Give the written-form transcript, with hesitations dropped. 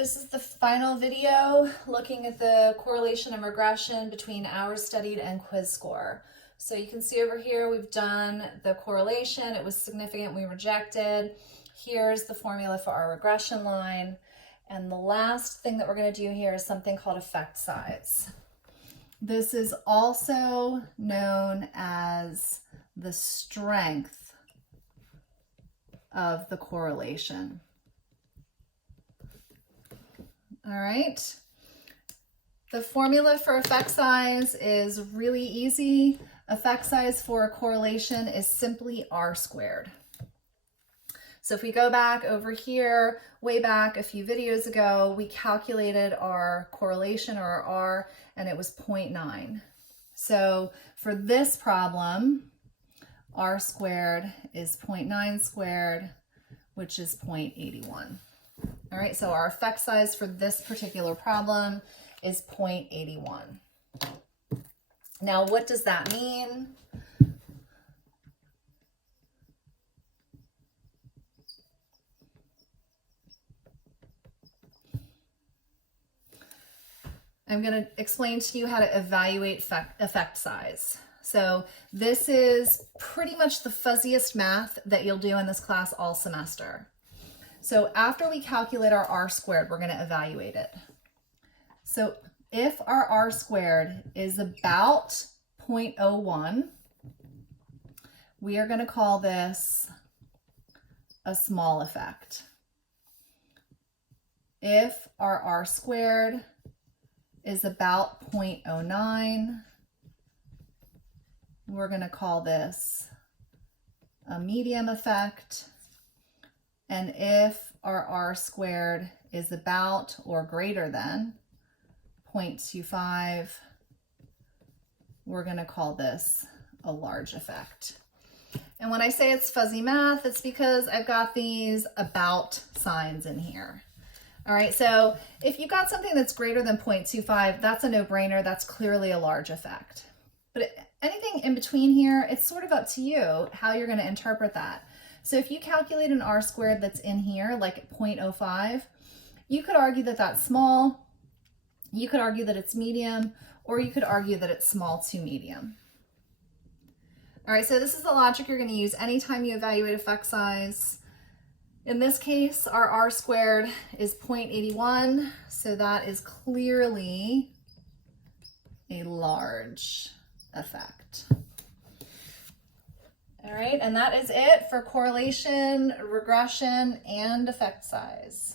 This is the final video looking at the correlation and regression between hours studied and quiz score. So you can see over here we've done the correlation. It was significant, we rejected. Here's the formula for our regression line. And the last thing that we're going to do here is something called effect size. This is also known as the strength of the correlation. All right. The formula for effect size is really easy. Effect size for a correlation is simply R squared. So if we go back over here, way back a few videos ago, we calculated our correlation or our R, and it was 0.9. So for this problem, R squared is 0.9 squared, which is 0.81. All right, so our effect size for this particular problem is 0.81. Now, what does that mean? I'm going to explain to you how to evaluate effect size. So this is pretty much the fuzziest math that you'll do in this class all semester. So after we calculate our R squared, we're going to evaluate it. So if our R squared is about 0.01, we are going to call this a small effect. If our R squared is about 0.09, we're going to call this a medium effect. And if our R squared is about or greater than 0.25, we're going to call this a large effect. And when I say it's fuzzy math, it's because I've got these about signs in here. All right, so if you've got something that's greater than 0.25, that's a no-brainer. That's clearly a large effect. But anything in between here, it's sort of up to you how you're going to interpret that. So if you calculate an R squared that's in here, like 0.05, you could argue that that's small, you could argue that it's medium, or you could argue that it's small to medium. All right, so this is the logic you're going to use anytime you evaluate effect size. In this case, our R squared is 0.81, so that is clearly a large effect. All right, and that is it for correlation, regression, and effect size.